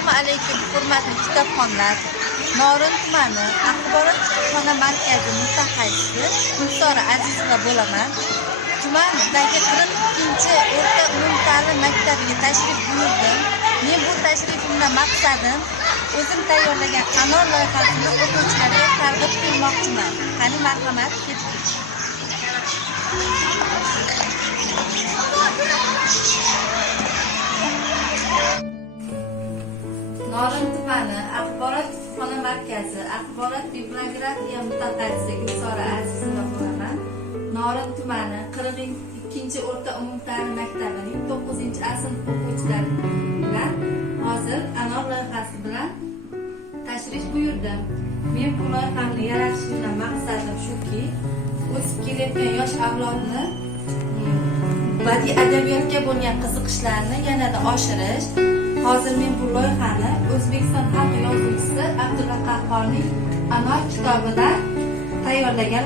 Assalomu alaykum, hurmatli kitobxonlar. Norin tumani axborot kutubxona markazi mutaxassisi Gulsora Azizova bo'laman. Tumandagi 42-o'rta umumta'lim maktabiga tashrif buyurdim. Men bu tashrifimdan maqsadim o'zim tayyorlagan anor loyihasini o'quvchilarga targ'ib qilmoqchiman. Qani marhamat, ketdik. Norin tumani axborot kutubxona markazi axborot bibliografiya mutaxassisi Gulsora Azizova bo'laman. Norin tumani 42-o'rta umumta'lim maktabining 9-A sinf o'quvchilari bilan hozir anor loyihasi bilan tashrif buyurdim. Men bu loyihani yaratishimdan maqsadim shuki, o'sib kelayotgan yosh avlodni badiiy adabiyotga bo'lgan qiziqishlarini yanada oshirish. Hozir men bu loyihani O'zbekiston xalq yozuvchisi Abdulla Qahhorning Anor kitobidan tayyorlagan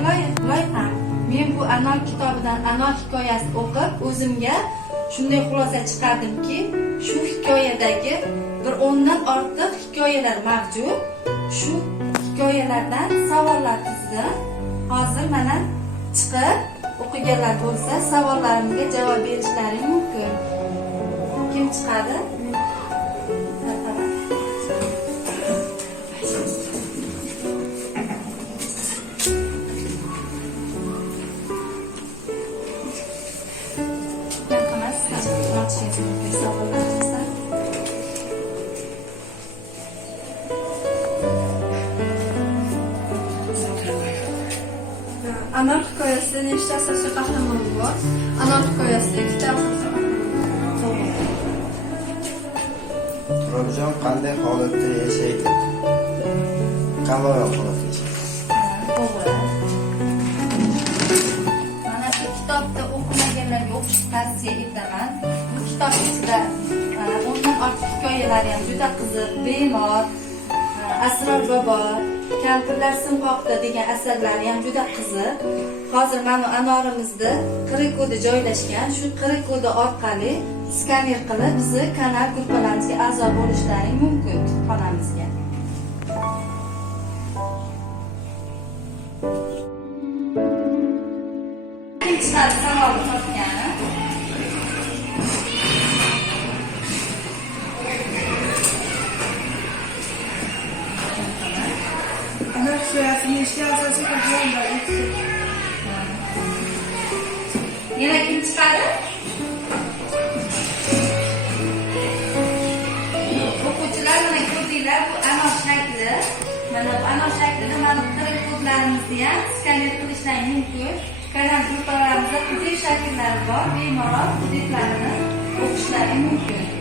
loyiham. Men bu Anor kitobidan Anor hikoyasini o'qib, o'zimga shunday xulosa chiqardimki, shu hikoyadagi bir 10dan ortiq hikoyalar mavjud. Shu hikoyalardan savollar tuzdim. Hozir mana chiqib o'qiganlar bo'lsa, savollarimga javob berishlari mumkin. Kim chiqadi? Anor hikoyasida nechta asosiy qahramon bor? Anor hikoyasida ikkita asosiy qahramon. Turobjon qanday holatda yashaydi? Qanday holatda yashaydi? To'g'ri. Mana shu kitobda o'qimaganlarga o'qishni tavsiya etaman. Bu kitob ichida 10dan ortiq hikoyalar ham juda qiziq, bemor, Asror bobo, Kampirlar simqoqda degan asarlari ham juda qiziq. Hozir mana anorimizda QR kodi joylashgan. Shu QR kodi orqali skaner qilib bizni kanal gruppalarimizga a'zo bo'lishlaring mumkin kutubxonamizga. Ikkinchi savol topgani. Anor hikoyasida nechta asosiy qahramon bor? Yana kim chiqadi? O'quvchilar mana ko'rdinglar, bu anor shakli. Mana bu anor shaklini mana QR kodlarimizni ham skaner qilishlaring mumkin. Kanal gruppalarimizda turli shakllari bor, bemalol hujjatlarini o'qishlaring mumkin.